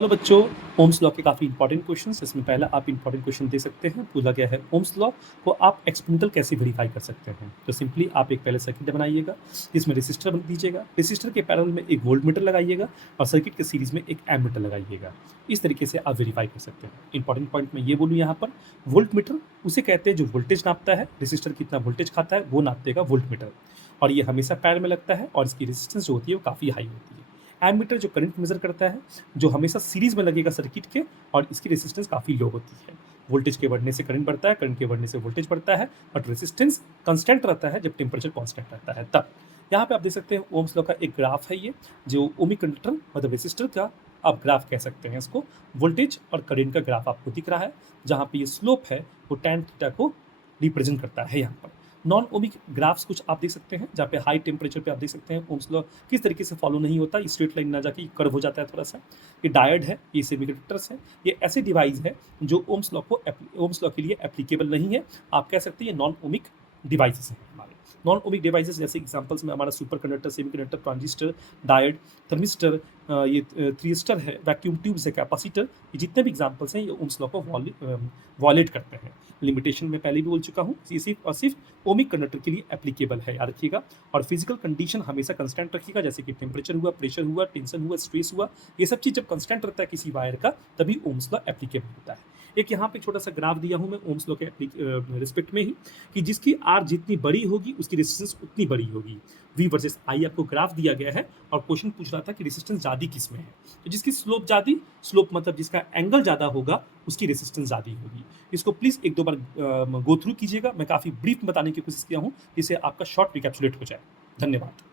Hello बच्चों, Ohm's law के काफ़ी इंपॉर्टेंट क्वेश्चंस। इसमें पहला आप इंपॉर्टेंट क्वेश्चन दे सकते हैं। पूछा गया है ओम्स लॉ को आप एक्सपेरिमेंटल कैसे वेरीफाई कर सकते हैं। तो सिंपली आप एक पहले सर्किट बनाइएगा, इसमें रेसिस्टर बन दीजिएगा, रेसिस्टर के पैरेलल में एक वोल्ट मीटर लगाइएगा और सर्किट के सीरीज में एक एम मीटर लगाइएगा। इस तरीके से आप वेरीफाई कर सकते हैं। इंपॉर्टेंट पॉइंट मैं ये बोलूँ यहाँ पर, वोल्ट मीटर उसे कहते हैं जो वोल्टेज नापता है, रेसिस्टर कितना वोल्टेज खाता है वो नाप देगा वोल्ट मीटर, और ये हमेशा पैरेलल में लगता है और इसकी रेजिस्टेंस जो होती है वो काफ़ी हाई होती है। एमीटर जो करंट मेजर करता है, जो हमेशा सीरीज में लगेगा सर्किट के, और इसकी रेजिस्टेंस काफ़ी लो होती है। वोल्टेज के बढ़ने से करंट बढ़ता है, करंट के बढ़ने से वोल्टेज बढ़ता है, बट रेजिस्टेंस कांस्टेंट रहता है जब टेम्परेचर कांस्टेंट रहता है तब। यहाँ पे आप देख सकते हैं ओम्स लॉ का एक ग्राफ है, ये जो ओमिक कंडक्टर मतलब रेसिस्टर का आप ग्राफ कह सकते हैं इसको। वोल्टेज और करंट का ग्राफ आपको दिख रहा है, जहाँ पे ये स्लोप है वो टैन थीटा को रिप्रेजेंट करता है। यहाँ पर नॉन ओमिक ग्राफ्स कुछ आप देख सकते हैं, जहाँ पे हाई टेम्परेचर पे आप देख सकते हैं ओम्स लॉ किस तरीके से फॉलो नहीं होता, स्ट्रेट लाइन ना जाके कर्व हो जाता है थोड़ा सा। ये डायोड है, ये सेमीकंडक्टर्स है, ये ऐसे डिवाइस है जो ओम्स लॉ के लिए एप्लीकेबल नहीं है। आप कह सकते हैं ये नॉन ओमिक डिवाइसेस हैं हमारे। नॉन ओमिक डिवाइसेस जैसे एग्जांपल्स में हमारा super conductor, semiconductor, transistor, diode, thermistor, ये थ्रिस्टर है, वैक्यूम ट्यूब्स है, कैपेसिटर, ये जितने भी एग्जांपल्स हैं ये ओम्स लॉ को वॉलेट करते हैं। लिमिटेशन में पहले भी बोल चुका हूँ, ये सिर्फ और सिर्फ ओमिक कंडक्टर के लिए एप्लीकेबल है, याद रखिएगा। और फिजिकल कंडीशन हमेशा कंस्टेंट रखिएगा, जैसे कि टेम्परेचर हुआ, प्रेशर हुआ, टेंशन हुआ, स्ट्रेस हुआ, ये सब चीज़ जब कंस्टेंट रहता है किसी वायर का तभी ओम्स लॉ एप्लीकेबल होता है। एक यहाँ पे छोटा सा ग्राफ दिया हूँ मैं ओम्स लॉ के रिस्पेक्ट में ही, कि जिसकी आर जितनी बड़ी होगी उसकी रेजिस्टेंस उतनी बड़ी होगी। वी वर्सेस आई आपको ग्राफ दिया गया है और क्वेश्चन पूछ रहा था कि रेजिस्टेंस ज़्यादा किस में है। तो जिसकी स्लोप ज़्यादा, स्लोप मतलब जिसका एंगल ज़्यादा होगा उसकी रेजिस्टेंस ज़्यादा होगी। इसको प्लीज़ एक दो बार गो थ्रू कीजिएगा। मैं काफ़ी ब्रीफ में बताने की कोशिश किया हूँ जिससे आपका शॉर्ट रिकैप्सुलेट हो जाए। धन्यवाद।